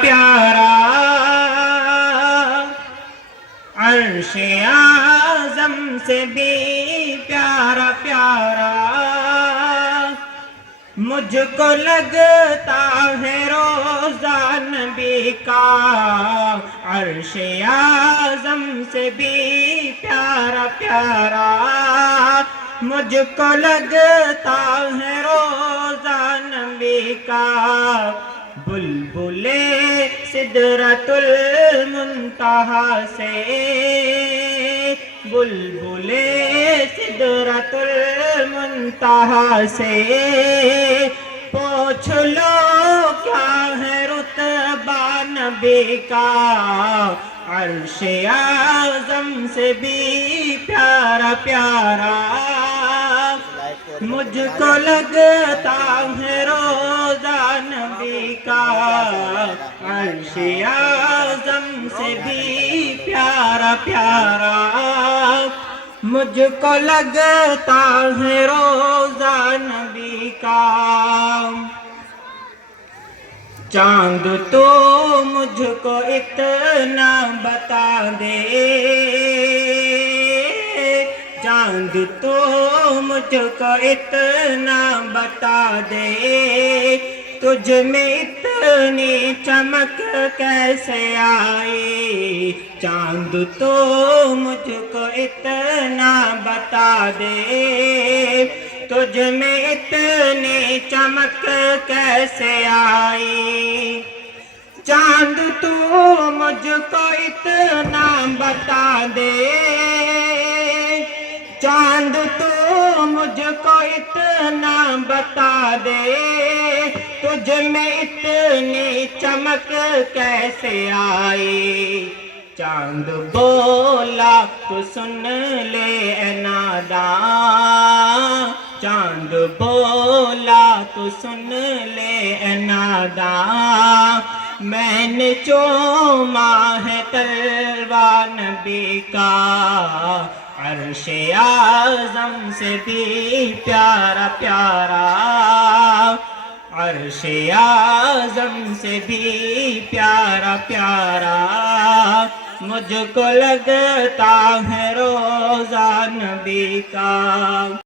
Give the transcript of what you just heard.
پیارا عرش اعظم سے بھی پیارا پیارا مجھ کو لگتا ہے روزہ نبی کا عرش اعظم سے بھی پیارا پیارا مجھ کو لگتا ہے روزہ نبی کا بلبل سدرۃ المنتہا سے بلبل سدرۃ المنتہا سے پوچھ لو کیا ہے رتبہ نبی کا عرش اعظم سے بھی پیارا پیارا مجھ کو لگتا ہے روزہ نبی کا عرش اعظم سے بھی پیارا پیارا مجھ کو لگتا ہے روزہ نبی کا چاند تو مجھ کو اتنا بتا دے چاند تو مجھ کو اتنا بتا دے تجھ میں اتنی چمک کیسے آئی چاند تو مجھ کو اتنا بتا دے تجھ میں اتنی چمک کیسے آئی چاند تو مجھ کو اتنا بتا دے چاند تو مجھ کو اتنا بتا دے تجھ میں اتنی چمک کیسے آئی چاند بولا تو سن لے اے ناداں چاند بولا تو سن لے اے ناداں میں نے چوما ہے تلوار نبی کا عرش اعظم سے بھی پیارا پیارا عرش اعظم سے بھی پیارا پیارا مجھ کو لگتا ہے روزہ نبی کا